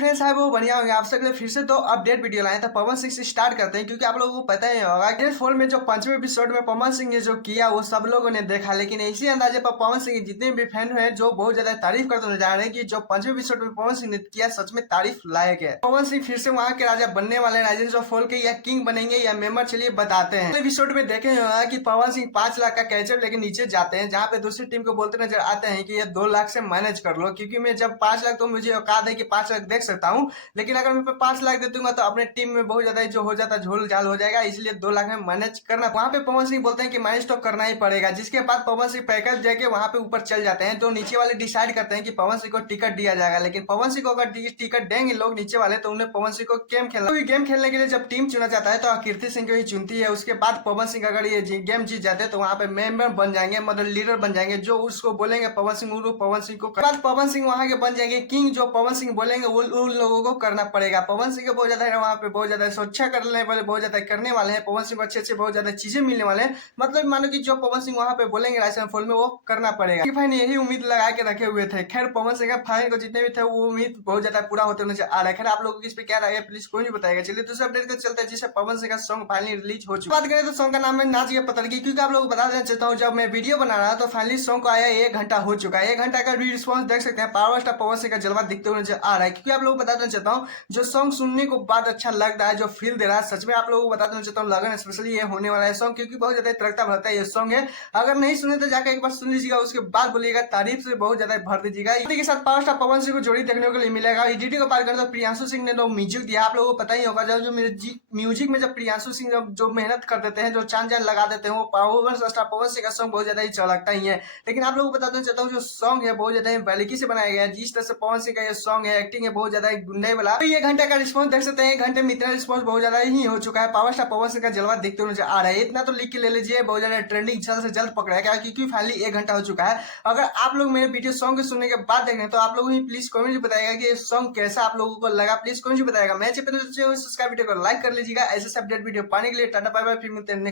Friends है वो बढ़िया होंगे। आप सबके लिए फिर से तो अपडेट वीडियो लाए। तो पवन सिंह से स्टार्ट करते हैं क्योंकि आप लोगों को पता ही होगा ग्रेट फोर में जो 5वें एपिसोड में पवन सिंह ने जो किया वो सब लोगों ने देखा, लेकिन इसी अंदाजे पर पवन सिंह के जितने भी फैन हैं जो बहुत ज्यादा तारीफ करते जा रहे हैं कि जो 5वें एपिसोड में पवन सिंह ने किया सच में तारीफ लायक है। पवन सिंह फिर से वहाँ के राजा बनने वाले हैं, राजेंद्र फोल के या किंग बनेंगे या मेंबर, चलिए बताते हैं। एपिसोड में देखे होगा कि पवन सिंह 5 लाख का कैचअप लेके नीचे जाते हैं, जहाँ पे दूसरी टीम को बोलते नजर आते हैं कि ये 2 लाख से मैनेज कर लो, क्योंकि मैं जब 5 लाख तो मुझे औकात है कि 5 लाख देख सकता हूँ, लेकिन अगर मैं 5 लाख दे दूंगा तो अपने टीम में बहुत ज्यादा जो हो जाता है झोल झाल हो जाएगा, इसलिए 2 लाख में मैनेज करना। वहाँ पे पवन सिंह बोलते हैं कि मैनेज तो करना ही पड़ेगा, जिसके बाद पवन सिंह पैकेज देके वहाँ पे ऊपर चल जाते हैं। तो नीचे वाले डिसाइड करते हैं कि पवन सिंह को टिकट दिया जाएगा, लेकिन पवन सिंह को अगर टिकट देंगे लोग नीचे वाले तो उन्हें पवन सिंह को गेम खेलना। तो गेम खेलने के लिए जब टीम चुना जाता है तो कीर्ति सिंह को ही चुनती है। उसके बाद पवन सिंह अगर ये गेम जीत जाते हैं तो वहाँ पे मेंबर बन जाएंगे, मतलब लीडर बन जाएंगे, जो उसको बोलेंगे पवन सिंह पवन सिंह को। बाद पवन सिंह वहाँ के बन जाएंगे किंग, जो पवन सिंह बोलेंगे वो उन लोगों को करना पड़ेगा। पवन सिंह को बहुत ज्यादा वहाँ पे बहुत ज्यादा सुरक्षा करने वाले बहुत ज्यादा करने वाले हैं। पवन सिंह को अच्छे अच्छे बहुत ज्यादा चीजें मिलने वाले हैं, मतलब मानो कि जो पवन सिंह वहाँ पे बोलेंगे राजस्थान फॉल में वो करना पड़ेगा। कि भाई यही उम्मीद लगा के रखे हुए थे। खैर पवन सिंह का फाइन को जितने भी थे वो उम्मीद बहुत ज्यादा पूरा होते नजर आ रहा है। खैर आप लोगों की इस पे क्या राय है प्लीज कोई नहीं बताएगा। चलिए दूसरे अपडेट को चलते हैं, जिससे पवन सिंह का सॉन्ग फाइनली रिलीज हो चुका है। बात करें तो सॉन्ग का नाम है नाच के पतंगी, क्योंकि आप लोग बता देना चाहता हूँ जब मैं वीडियो बना रहा तो फाइनली सॉन्ग को आया 1 घंटा हो चुका है। 1 घंटा का भी रिस्पॉन्स देख सकते हैं, पावर स्टार पवन सिंह का जलवा दिखते हुए नजर आ रहा है। क्योंकि आप लोग बता देना चाहता हूँ जो सॉन्ग सुनने को बाद अच्छा लग रहा है, जो फील दे रहा है, सच में आप लोगों को बता देना चाहता हूँ लगन स्पेशली ये होने वाला है सॉन्ग, क्योंकि बहुत ज्यादा तड़कता भरता है ये सॉन्ग है। अगर नहीं सुने तो जाकर एक बार सुन लीजिएगा, उसके बाद बोलिएगा, तारीफ से बहुत ज्यादा भर दीजिएगा। इसी के साथ पावर स्टार पवन सिंह को जोड़ी देखने को लिए मिलेगा। एडिटिंग को बात करें तो प्रियांशु सिंह ने म्यूजिक दिया। आप लोगों को पता ही होगा जो म्यूजिक में जब प्रियांशु सिंह जो मेहनत कर देते हैं, जो चांद जान लगा देते हैं, वो पावर स्टार पवन सिंह का सॉन्ग बहुत ज्यादा ही चलता ही है। लेकिन आप लोगों को बताना चाहता हूँ जो सॉन्ग है बहुत ज्यादा बारीकी से बनाया गया है। जिस तरह से पवन सिंह का ये सॉन्ग है, एक्टिंग है बहुत ज्यादा गुंडे वाला। तो 1 घंटे का रिस्पॉन्स देख सकते हैं, 1 घंटे में इतना रिस्पॉन्स बहुत ज्यादा ही हो चुका है। पावर स्टार पवन सिंह का जलवा देखते हुए आ रहा है। इतना तो लिख के ले लीजिए, बहुत ज्यादा ट्रेंडिंग जल्द से जल्द पकड़ेगा, क्योंकि फाइनली 1 घंटा हो चुका है। अगर आप लोग मेरे वीडियो सॉन्ग के सुनने के बाद देख रहे हैं तो आप लोग ही प्लीज कमेंट में बताएगा कि ये सॉन्ग कैसा आप लोगों को लगा, प्लीज कमेंट में बताएगा। मैं सब्सक्राइब वीडियो को लाइक कर लीजिएगा। ऐसे अपडेट वीडियो पाने के लिए टाटा बाय बाय, फिर मिलते हैं।